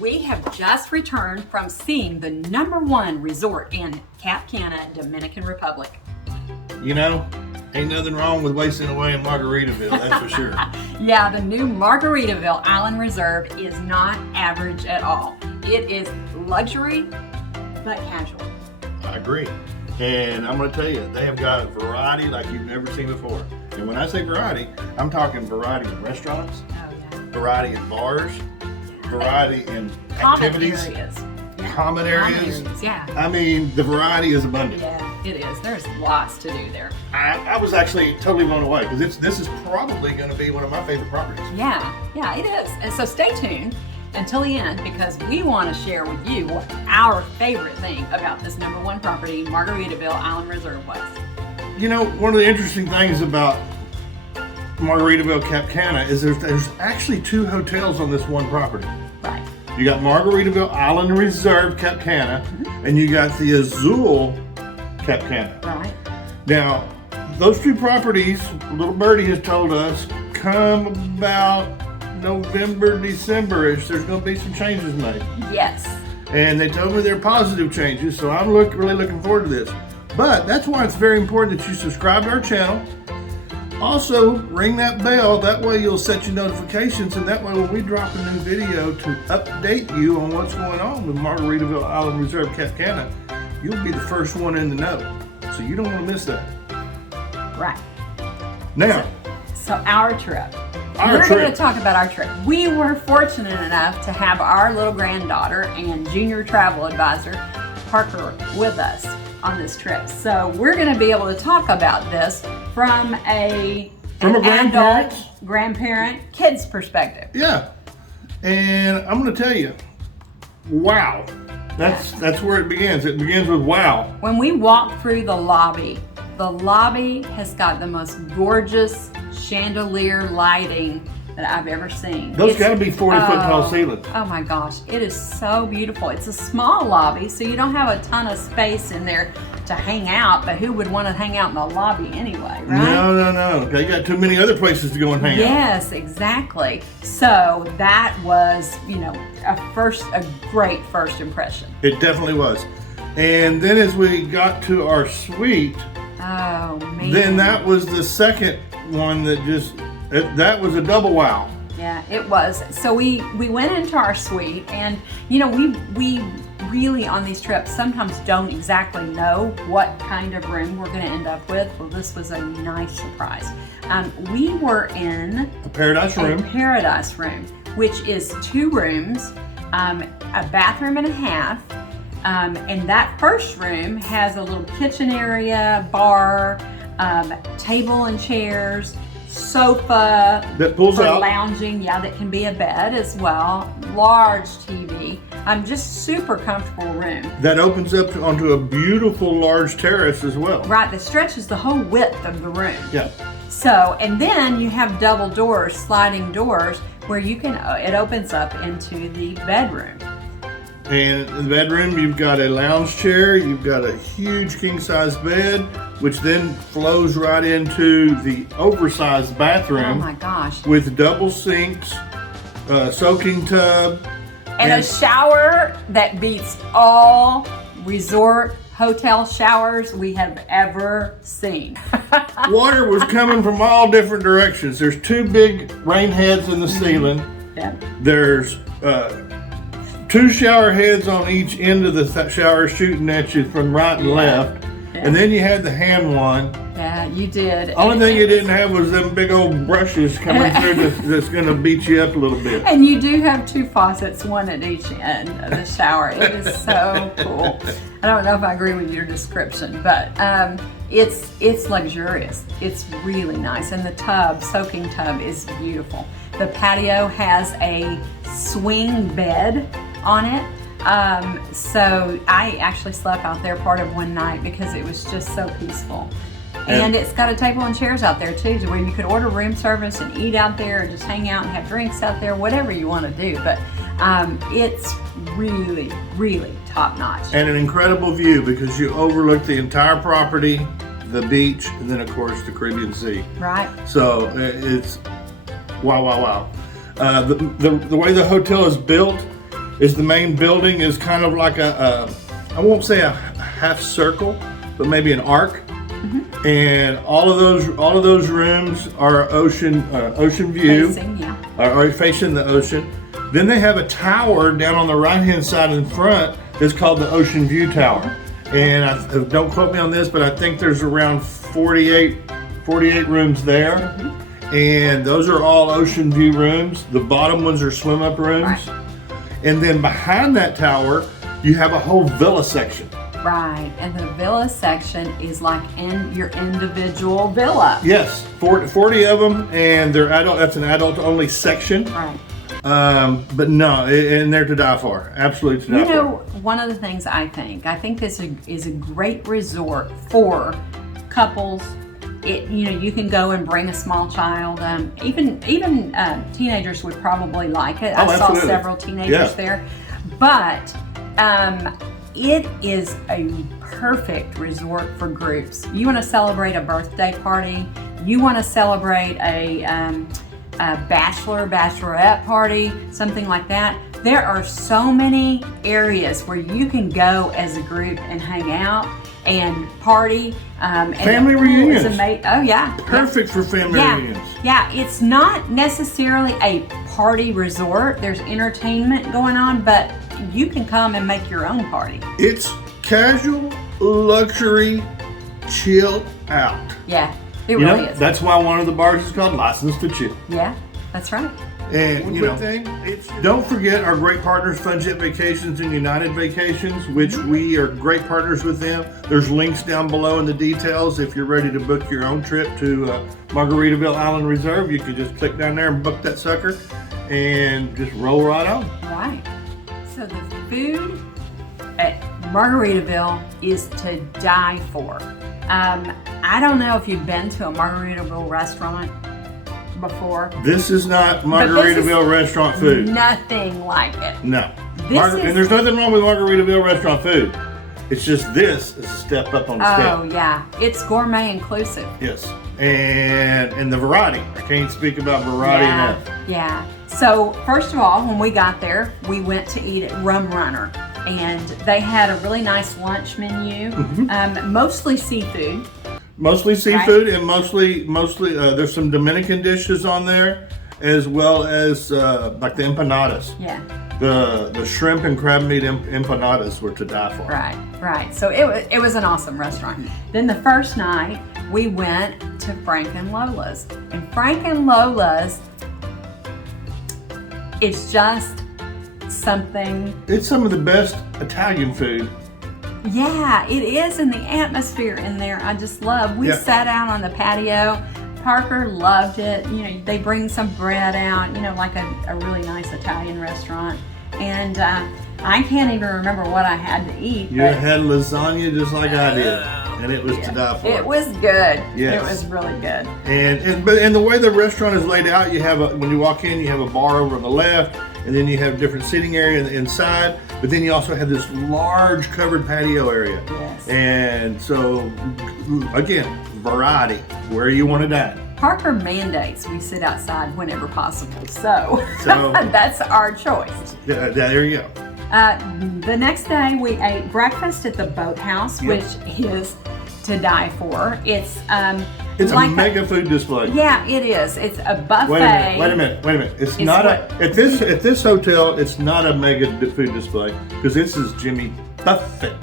We have just returned from seeing the #1 resort in Cap Cana, Dominican Republic. You know, ain't nothing wrong with wasting away in Margaritaville, that's for sure. Yeah, the new Margaritaville Island Reserve is not average at all. It is luxury, but casual. I agree. And I'm going to tell you, they have got a variety like you've never seen before. And when I say variety, I'm talking variety in restaurants, variety in bars, variety in activities, common areas. Yeah. I mean, the variety is abundant. Yeah, it is. There's lots to do there. I was actually totally blown away because this is probably going to be one of my favorite properties. Yeah, it is. And so stay tuned until the end because we want to share with you what our favorite thing about this #1 property, Margaritaville Island Reserve, was. You know, one of the interesting things about Margaritaville Cap Cana is there's actually 2 hotels on this one property. Right. You got Margaritaville Island Reserve Cap Cana, and you got the Azul Cap Cana. Right. Now, those 2 properties, little birdie has told us, come about November, December-ish, there's going to be some changes made. Yes. And they told me they're positive changes, so I'm really looking forward to this. But that's why it's very important that you subscribe to our channel. Also, ring that bell, that way you'll set your notifications, and that way when we drop a new video to update you on what's going on with Margaritaville Island Reserve Cap Cana, you'll be the first one in the know. So you don't want to miss that. Right. Now, so our trip. We're going to talk about our trip. We were fortunate enough to have our little granddaughter and junior travel advisor, Parker, with us on this trip. So we're going to be able to talk about this from an grandparent, kids perspective. Yeah. And I'm going to tell you, wow. That's where it begins. It begins with wow. When we walk through the lobby has got the most gorgeous chandelier lighting that I've ever seen. Those got to be 40-foot tall ceilings. Oh my gosh, it is so beautiful. It's a small lobby, so you don't have a ton of space in there to hang out, but who would want to hang out in the lobby anyway, right? No. They got too many other places to go and hang out. Yes, exactly. So that was, a great first impression. It definitely was. And then as we got to our suite, oh man, then that was the second one that was a double wow. Yeah, it was. So we went into our suite, and we really on these trips sometimes don't exactly know what kind of room we're going to end up with. Well, this was a nice surprise. We were in a paradise room, which is 2 rooms, a bathroom and a half. And that first room has a little kitchen area, bar, table and chairs, sofa that pulls for out, lounging, that can be a bed as well, large TV, just super comfortable room. That opens up onto a beautiful large terrace as well. Right, that stretches the whole width of the room. Yeah. So, and then you have double doors, sliding doors, where it opens up into the bedroom. And in the bedroom, you've got a lounge chair, you've got a huge king-size bed, which then flows right into the oversized bathroom. Oh my gosh. With double sinks, soaking tub. And a shower that beats all resort hotel showers we have ever seen. Water was coming from all different directions. There's 2 big rain heads in the ceiling. Yeah. There's 2 shower heads on each end of the shower shooting at you from right and left. Yeah. And then you had the hand one. Yeah, you did. Only thing you didn't have was them big old brushes coming through that's going to beat you up a little bit. And you do have 2 faucets, one at each end of the shower. It is so cool. I don't know if I agree with your description, but it's luxurious. It's really nice. And the soaking tub is beautiful. The patio has a swing bed on it. So I actually slept out there part of one night because it was just so peaceful. And it's got a table and chairs out there too, where you could order room service and eat out there, or just hang out and have drinks out there, whatever you want to do. But it's really, really top notch. And an incredible view because you overlook the entire property, the beach, and then of course the Caribbean Sea. Right. So it's wow. The way the hotel is built, is the main building is kind of like I won't say a half circle, but maybe an arc. And all of those rooms are ocean view, are facing the ocean. Then they have a tower down on the right-hand side in front that's called the Ocean View Tower. And don't quote me on this, but I think there's around 48 rooms there. And those are all ocean view rooms. The bottom ones are swim up rooms. Right. And then behind that tower, you have a whole villa section. Right, and the villa section is like in your individual villa. Yes, 40 of them, and they're adult. That's an adult-only section. Right. But no, and they're to die for. Absolutely to die for. You know, one of the things I think this is a great resort for couples. You can go and bring a small child. Even teenagers would probably like it. I saw several teenagers there, but. It is a perfect resort for groups. You want to celebrate a birthday party. You want to celebrate a bachelorette party, something like that. There are so many areas where you can go as a group and hang out and party. Family reunions. Oh yeah. Perfect for family reunions. Yeah, it's not necessarily a party resort. There's entertainment going on, but you can come and make your own party. It's casual, luxury, chill out. Yeah, it really is. That's why one of the bars is called License to Chill. Yeah, that's right. And don't forget our great partners, FunJet Vacations and United Vacations, which we are great partners with them. There's links down below in the details. If you're ready to book your own trip to Margaritaville Island Reserve, you can just click down there and book that sucker and just roll right on. Right. So the food at Margaritaville is to die for. I don't know if you've been to a Margaritaville restaurant before. This is not Margaritaville restaurant food. Nothing like it. No. And there's nothing wrong with Margaritaville restaurant food. It's just this is a step up on the scale. Oh yeah, it's gourmet inclusive. Yes, and the variety. I can't speak about variety enough. Yeah. So first of all, when we got there, we went to eat at Rum Runner, and they had a really nice lunch menu, mostly seafood. Mostly seafood, right? And mostly there's some Dominican dishes on there, as well as like the empanadas. Yeah. The shrimp and crab meat empanadas were to die for. Right. So it was an awesome restaurant. Then the first night we went to Frank and Lola's, and Frank and Lola's, it's just something. It's some of the best Italian food. Yeah, it is, and the atmosphere in there I just love. We sat out on the patio. Parker loved it. They bring some bread out, like a really nice Italian restaurant. And I can't even remember what I had to eat. You had lasagna just like I did, and it was to die for. It was good. Yes. It was really good. And the way the restaurant is laid out, you have when you walk in, you have a bar over on the left, and then you have different seating area inside. But then you also have this large covered patio area. Yes. And so, again, variety, where you want to dine. Parker mandates we sit outside whenever possible, so that's our choice. There you go. The next day we ate breakfast at the Boathouse, which is to die for. It's like a mega food display. Yeah, it is. It's a buffet. Wait a minute. It's not at this hotel. It's not a mega food display because this is Jimmy Buffett.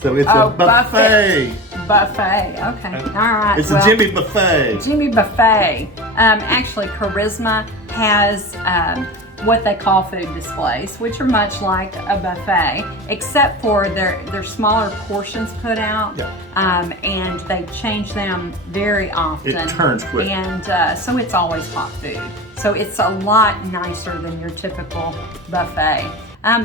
So it's a buffet. Buffet. Okay. All right. It's a Jimmy Buffet. Jimmy Buffet. Actually, Charisma has what they call food displays, which are much like a buffet, except for their smaller portions put out, and they change them very often. It turns quick. And so it's always hot food. So it's a lot nicer than your typical buffet.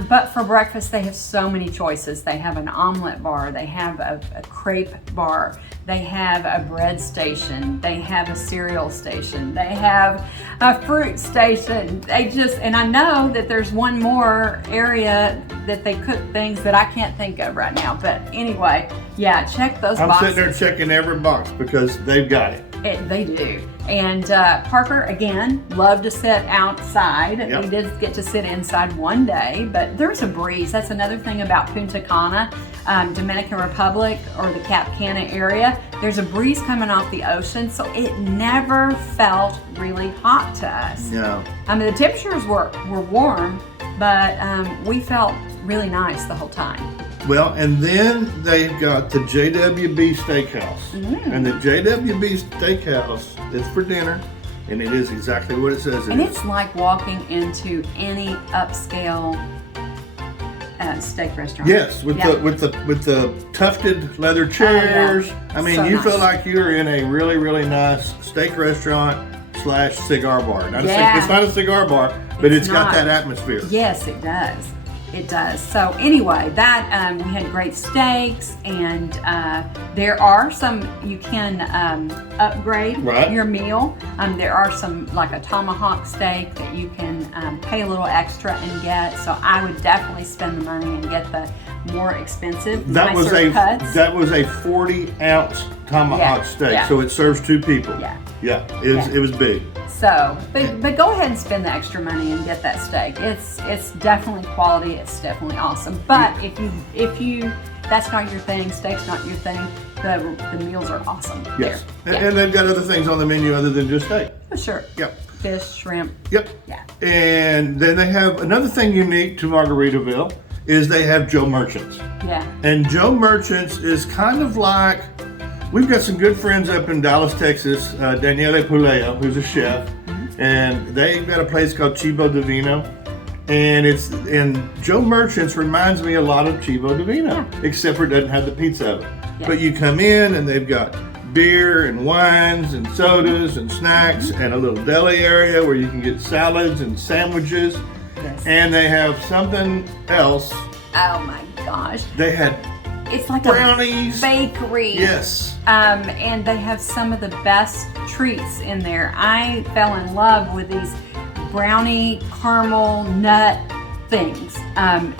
But for breakfast, they have so many choices. They have an omelet bar, they have a crepe bar, they have a bread station, they have a cereal station, they have a fruit station. And I know that there's one more area that they cook things that I can't think of right now. But anyway, check those boxes. I'm sitting there checking every box because they've got it. They do. And Parker, again, loved to sit outside. Yep. We did get to sit inside one day, but there's a breeze. That's another thing about Punta Cana, Dominican Republic, or the Cap Cana area. There's a breeze coming off the ocean, so it never felt really hot to us. Yeah. I mean, the temperatures were warm, but we felt really nice the whole time. Well, and then they've got the JWB Steakhouse. And the JWB Steakhouse is for dinner, and it is exactly what it says it And is. it's like walking into any upscale steak restaurant. Yes, with the tufted leather chairs. I mean, So you nice. feel like you're in a really, really nice steak restaurant / cigar bar. It's not a cigar bar, but it's got not. that atmosphere. Yes, it does. It does. So anyway, that we had great steaks, and there are some, you can upgrade Right. your meal. There are some, like a tomahawk steak that you can pay a little extra and get. So I would definitely spend the money and get the more expensive, That was nicer a cuts. 40-ounce tomahawk Yeah, steak, yeah. so it serves 2 people. Yeah. It was big. So, but go ahead and spend the extra money and get that steak. It's definitely quality. It's definitely awesome. But if you that's not your thing, steak's not your thing, the meals are awesome. Yes, there. and they've got other things on the menu other than just steak. For sure. Yep. Fish, shrimp. Yep. Yeah. And then they have another thing unique to Margaritaville is they have Joe Merchants. Yeah. And Joe Merchants is kind of like, we've got some good friends up in Dallas, Texas, Daniele Puleo, who's a chef, and they've got a place called Cibo Divino. And Joe Merchants reminds me a lot of Cibo Divino, except for it doesn't have the pizza oven. Yeah. But you come in and they've got beer and wines and sodas and snacks and a little deli area where you can get salads and sandwiches. Yes. And they have something else. Oh my gosh. They had It's like brownies. a bakery. Yes. And they have some of the best treats in there. I fell in love with these brownie caramel nut things.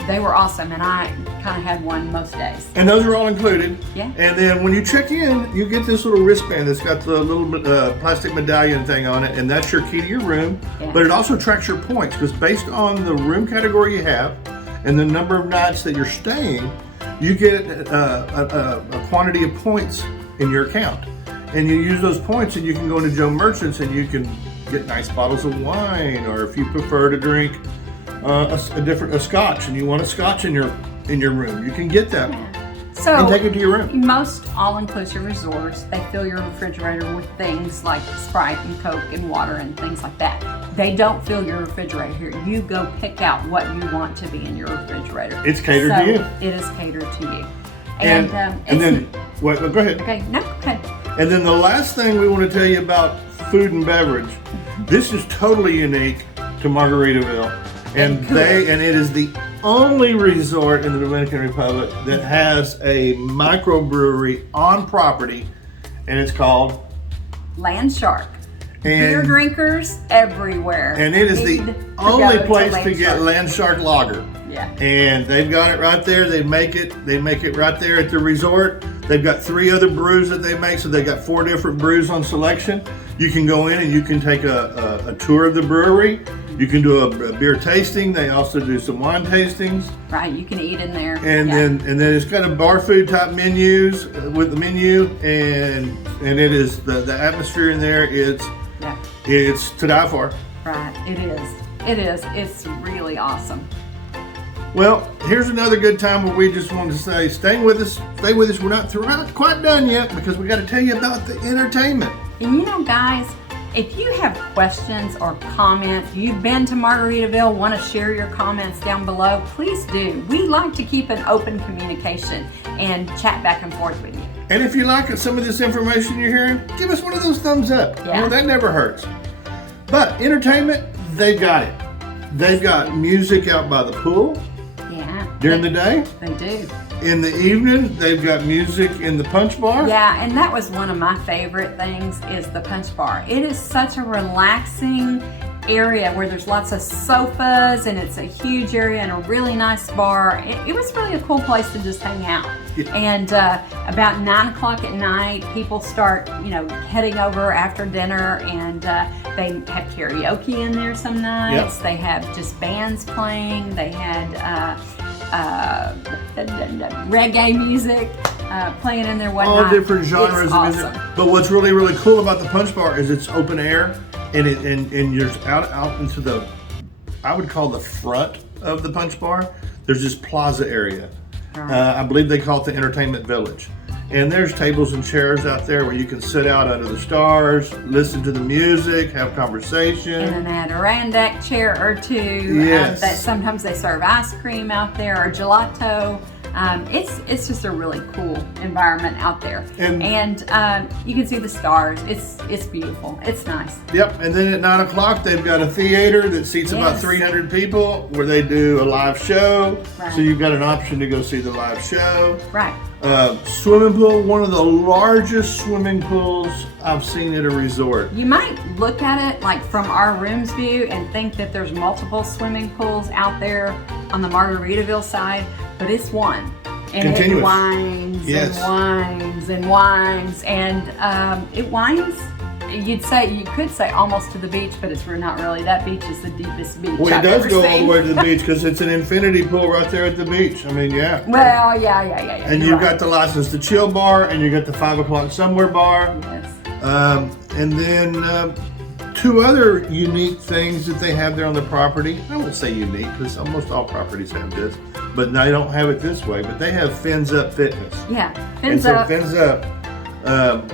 They were awesome, and I kind of had one most days. And those are all included. Yeah. And then when you check in, you get this little wristband that's got the little plastic medallion thing on it, and that's your key to your room. Yeah. But it also tracks your points, because based on the room category you have and the number of nights that you're staying, you get a quantity of points in your account. And you use those points, and you can go into Joe Merchants and you can get nice bottles of wine, or if you prefer to drink a scotch and you want a scotch in your room, you can get that So and take it to your room. most all-inclusive resorts, they fill your refrigerator with things like Sprite and Coke and water and things like that. They don't fill your refrigerator here. You go pick out what you want to be in your refrigerator. It's catered So to you. It is catered to you. And then what? Go ahead. Okay, no, okay. And then the last thing we want to tell you about food and beverage. This is totally unique to Margaritaville, and cool. it is the only resort in the Dominican Republic that has a microbrewery on property, and it's called Landshark. And- Beer drinkers everywhere. and it is the Need to only go place to get Landshark. Landshark Lager. Yeah. And they've got it right there. They make it right there at the resort. They've got 3 other brews that they make, so they got 4 different brews on selection. You can go in and you can take a tour of the brewery. You can do a beer tasting. They also do some wine tastings. Right, you can eat in there. And Yeah. then it's got a bar food type menus with the menu, and it is the atmosphere in there. It's to die for. Right, it is. It is. It's really awesome. Well, here's another good time where we just wanted to say, stay with us. We're not quite done yet, because we got to tell you about the entertainment. And you know, guys, if you have questions or comments, you've been to Margaritaville, want to share your comments down below, please do. We like to keep an open communication and chat back and forth with you. And if you like some of this information you're hearing, give us one of those thumbs up. Yeah. You know, that never hurts. But entertainment, they've got it. They've got music out by the pool Yeah. during the day. They do. In the evening, they've got music in the punch bar. Yeah, and that was one of my favorite things is the punch bar. It is such a relaxing area where there's lots of sofas and it's a huge area and a really nice bar. It was really a cool place to just hang out. Yeah. And about 9 o'clock at night, people start, heading over after dinner, and they have karaoke in there some nights. Yep. They have just bands playing. They had reggae music playing in there one night. All different genres It's of awesome. music. But what's really, really cool about the Punch Bar is it's open air, and you're out into the, I would call the front of the Punch Bar. There's this plaza area. Right. I believe they call it the Entertainment Village. And there's tables and chairs out there where you can sit out under the stars, listen to the music, have conversation. And an Adirondack chair or two. Yes. Sometimes they serve ice cream out there or gelato. It's just a really cool environment out there. And you can see the stars. It's beautiful. It's nice. Yep, and then at 9 o'clock they've got a theater that seats about Yes. 300 people where they do a live show. Right. So you've got an option to go see the live show. Right. Swimming pool, one of the largest swimming pools I've seen at a resort. You might look at it like from our room's view and think that there's multiple swimming pools out there on the Margaritaville side, but it's one. And Continuous. it winds Yes. and winds and winds, and it winds. You could say almost to the beach, but we're not really. That beach is the deepest beach Well, it I've does ever go all seen. the way to the beach because it's an infinity pool right there at the beach. I mean, yeah. Well, yeah. And you're you've right. got the license to chill bar, and you got the 5 o'clock somewhere bar. Yes. And then two other unique things that they have there on the property. I won't say unique because almost all properties have this, but they don't have it this way. But they have Fins Up Fitness. Yeah. And Fins so up. Fins Up,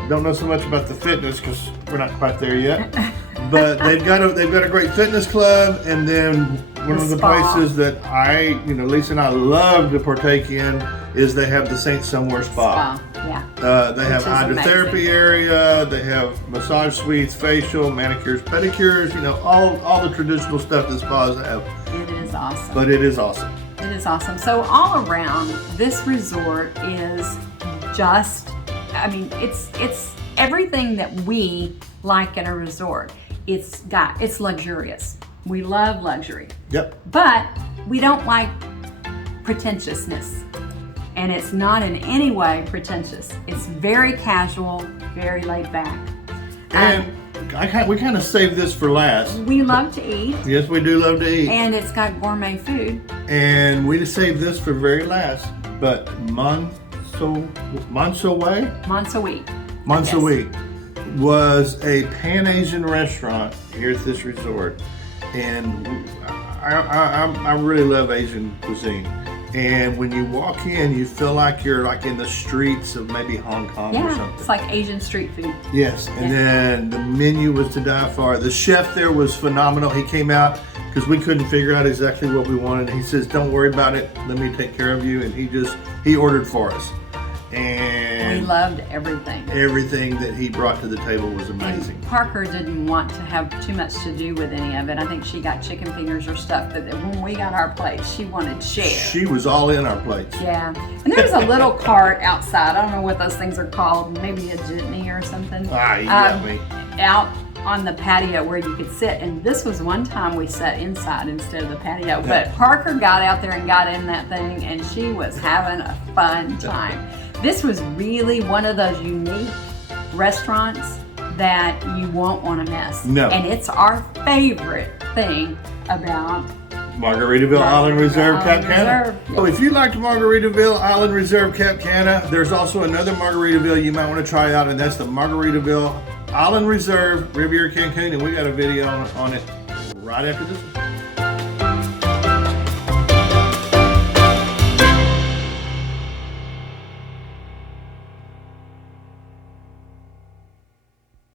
don't know so much about the fitness because we're not quite there yet. But they've got a great fitness club, and then one of the spa. places that Lisa and I love to partake in is they have the Saint Somewhere Spa. Yeah. They have Which is hydrotherapy amazing. area. They have massage suites, facial, manicures, pedicures. All the traditional stuff that spas have. It is awesome. But it is awesome. It is awesome. So all around, this resort is just, it's everything that we like in a resort. It's luxurious. We love luxury, Yep. but we don't like pretentiousness. And it's not in any way pretentious. It's very casual, very laid back. And we kind of saved this for last. We love to eat, Yes, we do love to eat. and it's got gourmet food. And we just saved this for very last. But Montsoe was a Pan-Asian restaurant here at this resort. And I really love Asian cuisine. And when you walk in, you feel like you're like in the streets of maybe Hong Kong or Yeah, something. it's like Asian street food. Yes, and then the menu was to die for. The chef there was phenomenal. He came out because we couldn't figure out exactly what we wanted. He says, "Don't worry about it. Let me take care of you." And he ordered for us. And We loved everything. everything that he brought to the table was amazing. And Parker didn't want to have too much to do with any of it. I think she got chicken fingers or stuff, but when we got our plates, she wanted to share. She was all in our plates. Yeah. And there's a little cart outside. I don't know what those things are called. Maybe a jitney or something. Ah, you got me. Out on the patio where you could sit. And this was one time we sat inside instead of the patio. But Parker got out there and got in that thing, and she was having a fun time. This was really one of those unique restaurants that you won't want to miss. No. And it's our favorite thing about Margaritaville Island Reserve, Cap Island Cana. Reserve. So if you liked Margaritaville Island Reserve, Cap Cana, there's also another Margaritaville you might want to try out, and that's the Margaritaville Island Reserve, Riviera Cancun, and we got a video on it right after this one.